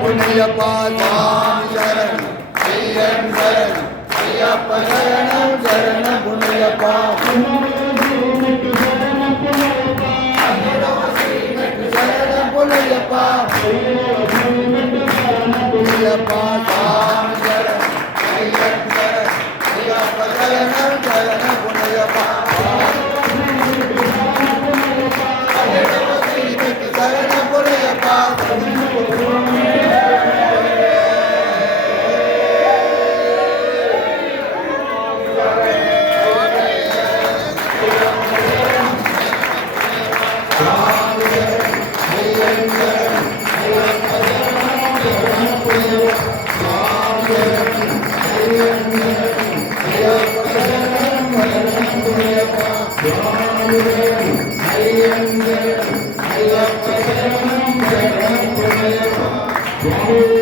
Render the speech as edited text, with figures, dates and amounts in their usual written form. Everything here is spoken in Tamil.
பொன்னையப்பா சாமி சரணம் ஐயன் சரணம் ஐயப்ப சரணம் சரணம் பொன்னையப்பா சரணம் பொன்னையப்பா பொன்னையப்பா சாமி சரணம் ஐயன் சரணம் ஐயப்ப சரணம் சரணம் பொன்னையப்பா சரணம் பொன்னையப்பா Wow.